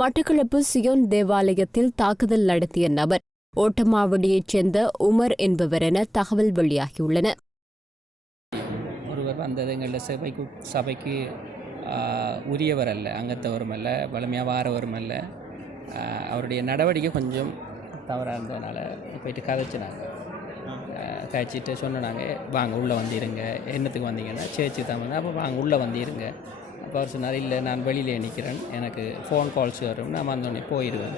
Batticaloa Zion தேவாலயத்தில் தாக்குதல் நடத்திய நபர் ஓட்டமாவடியைச் சேர்ந்த உமர் என்பவர் என தகவல் வெளியாகியுள்ளன. ஒருவர் வந்தது எங்களில் சபைக்கு சபைக்கு உரியவர் அல்ல அங்கத்தவரும் அல்ல வலிமையாக வாரவரும் அல்ல அவருடைய நடவடிக்கை கொஞ்சம் தவறாக இருந்ததுனால போயிட்டு கதைச்சினாங்க. கதைச்சிட்டு சொன்னாங்க வாங்க உள்ளே வந்திருங்க என்னத்துக்கு வந்தீங்கன்னா சேர்ச்சுக்கு தான் வந்தேன் அப்போ வாங்க உள்ளே வந்திருங்க அப்போ அவர் சொன்னார் இல்லை நான் வெளியிலே நிற்கிறேன். எனக்கு ஃபோன் கால்ஸ் வரும். நான் வந்தோடனே போயிடுவேன்.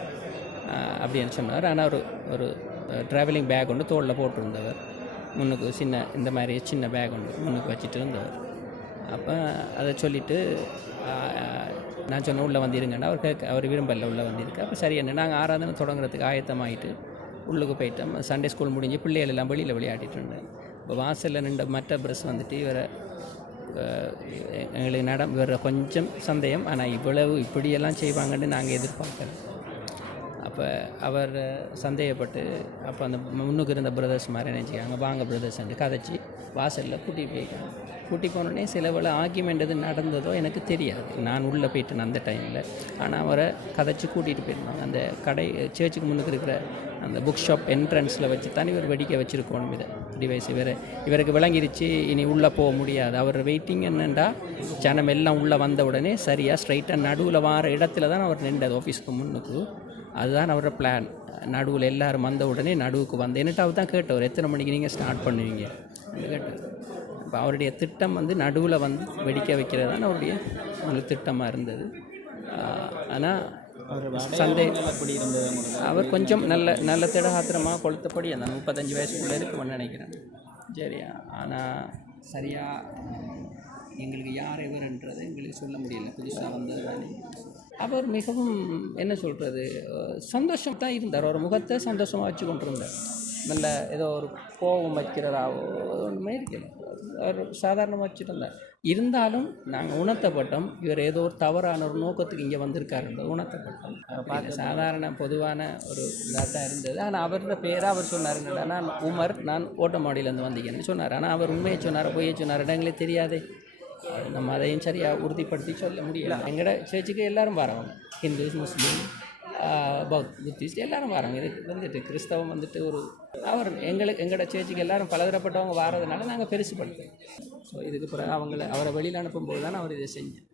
அப்படின்னு சொன்னார். ஆனால் ஒரு ஒரு ட்ராவலிங் பேக் ஒன்று தோளில் போட்டிருந்தவர். முன்னுக்கு சின்ன இந்த மாதிரி சின்ன பேக் ஒன்று முன்னுக்கு வச்சுட்டு இருந்தவர் அப்போ அதை சொல்லிவிட்டு நான் சொன்ன உள்ளே வந்திருங்கன்னா. அவர் கேட்க அவர் விரும்பல உள்ளே வந்திருக்கு. அப்போ சரி என்ன நாங்கள் ஆராதனை தொடங்குறதுக்கு ஆயத்தமாயிட்டு உள்ளுக்கு போயிட்டோம். சண்டே ஸ்கூல் முடிஞ்சு பிள்ளைகள் எல்லாம் வெளியில் விளையாடிட்டு இருந்தேன். இப்போ வாசலில் நின்ற மற்ற பிரஸ் வந்துட்டு இவரை எங்களுக்கு நட வேறு கொஞ்சம் சந்தேகம் ஆனால் இவ்வளவு இப்படியெல்லாம் செய்வாங்கன்னு நாங்கள் எதிர்பார்க்கல. அப்போ அவர் சந்தேகப்பட்டு அப்போ அந்த முன்னுக்கு இருந்த பிரதர்ஸ் மாதிரி நினச்சிக்காங்க வாங்க பிரதர்ஸ் கதைச்சி வாசலில் கூட்டி போயிருக்காங்க கூட்டி போனோடனே சிலவில் வேளை எது நடந்ததோ எனக்கு தெரியாது. நான் உள்ளே போயிட்டேன் அந்த டைமில் ஆனால் அவரை கதைச்சி கூட்டிகிட்டு போயிருந்தாங்க. அந்த கடை சேர்ச்சுக்கு முன்னுக்கு இருக்கிற அந்த புக் ஷாப் என்ட்ரன்ஸில் வச்சு தானே இவர் வெடிக்க வச்சுருக்கணும் இதை. டிவைஸ் இவர் இவருக்கு விளங்கிருச்சு இனி உள்ளே போக முடியாது. அவர் வெயிட்டிங் என்னென்னா ஜனம் எல்லாம் உள்ளே வந்த உடனே சரியாக ஸ்ட்ரைட்டாக நடுவில் வார இடத்துல தான் அவர் நின்றது ஆஃபீஸ்க்கு முன்னுக்கு. அதுதான் அவரோட பிளான் நடுவில் எல்லோரும் வந்த உடனே நடுவுக்கு வந்து என்னட்டு அவர் தான் கேட்டவர் எத்தனை மணிக்கு நீங்கள் ஸ்டார்ட் பண்ணுவீங்க? கேட்டார். இப்போ அவருடைய திட்டம் வந்து நடுவில் வந்து வெடிக்க வைக்கிறது தான் அவருடைய ஒரு திட்டமாக இருந்தது. ஆனால் சந்தே அவர் கொஞ்சம் நல்ல நல்ல திடகாத்திரமாக கொளுத்தபடி அந்த முப்பத்தஞ்சு வயசுக்குள்ளே இருக்குமென்னு நினைக்கிறேன். சரியா ஆனால் சரியாக எங்களுக்கு யார் எவருன்றது எங்களுக்கு சொல்ல முடியல. புதுசாக வந்தது தானே. அவர் மிகவும் என்ன சொல்கிறது சந்தோஷம் தான் இருந்தார். ஒரு முகத்தை சந்தோஷமாக வச்சு கொண்டிருந்தார். நல்ல ஏதோ ஒரு கோபம் வைக்கிறதாவோ ஒன்றுமே இருக்கல அவர் சாதாரணமாக வச்சுருந்தார் இருந்தாலும் நாங்கள் உணர்த்தப்பட்டோம். இவர் ஏதோ ஒரு தவறான ஒரு நோக்கத்துக்கு இங்கே வந்திருக்காருன்றது உணர்த்தப்பட்டோம். பார்க்க சாதாரண பொதுவான ஒரு இதாக தான் இருந்தது. ஆனால் அவரோட பேராக அவர் சொன்னாருங்கடா நான் உமர் நான் ஓட்டமாடியிலேருந்து வந்தீங்கன்னு சொன்னார். ஆனால் அவர் உண்மையை சொன்னார் பொய்யை சொன்னார் எங்களுக்கு தெரியாதே. நம்ம அதையும் சரியாக உறுதிப்படுத்தி சொல்ல முடியல. எங்கட சேர்ச்சுக்கு எல்லாரும் வரோம் ஹிந்துஸ் முஸ்லீம் பௌத் புத்திஸ்ட் எல்லாரும் வராங்க. இது வந்துட்டு கிறிஸ்தவம் வந்துட்டு ஒரு அவர் எங்களுக்கு எங்களோட சேர்ச்சிக்கு எல்லாரும் பலதரப்பட்டவங்க வரதுனால நாங்கள் பெருசுப்படுத்துவோம் ஸோ இதுக்கு பிறகு அவங்கள அவரை வெளியில் அனுப்பும்போது தான் அவர் இதை செஞ்சேன்